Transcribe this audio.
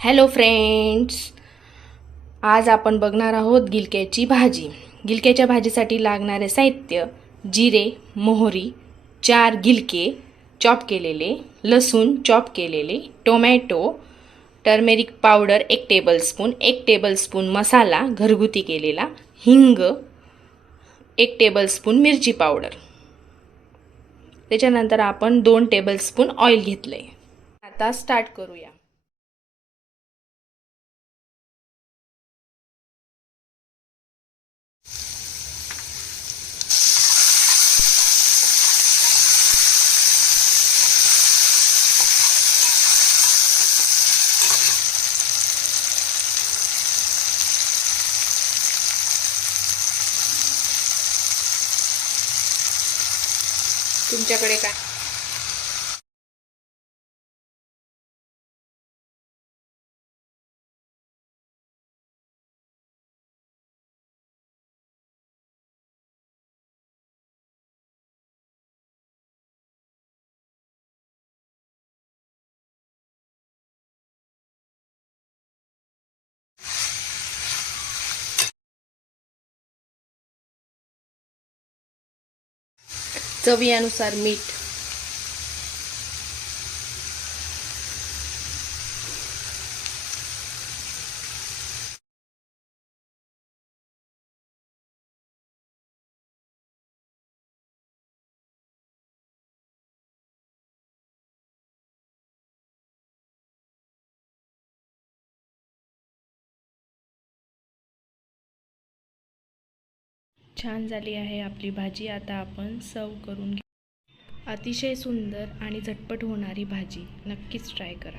Hello friends, आज आपण बघणार आहोत गिलक्याची भाजी. गिलक्याच्या भाजीसाठी लागणारे साहित्य: जिरे, मोहरी, 4 गिलके चॉप केलेले, लसूण चॉप केलेले, tomato, turmeric powder 1 tablespoon, 1 tablespoon मसाला घरगुती केलेला, हिंग 1 टेबलस्पून, मिरची पावडर. त्याच्यानंतर आपण 2 टेबलस्पून ऑइल घेतले. आता स्टार्ट करूया. तुमच्याकडे काय? चवीनुसार मीठ, छान झाली आहे आपली भाजी. आता आपण सर्व करून घेऊ. अतिशय सुंदर आणि झटपट होणारी भाजी. नक्कीच ट्राय करा.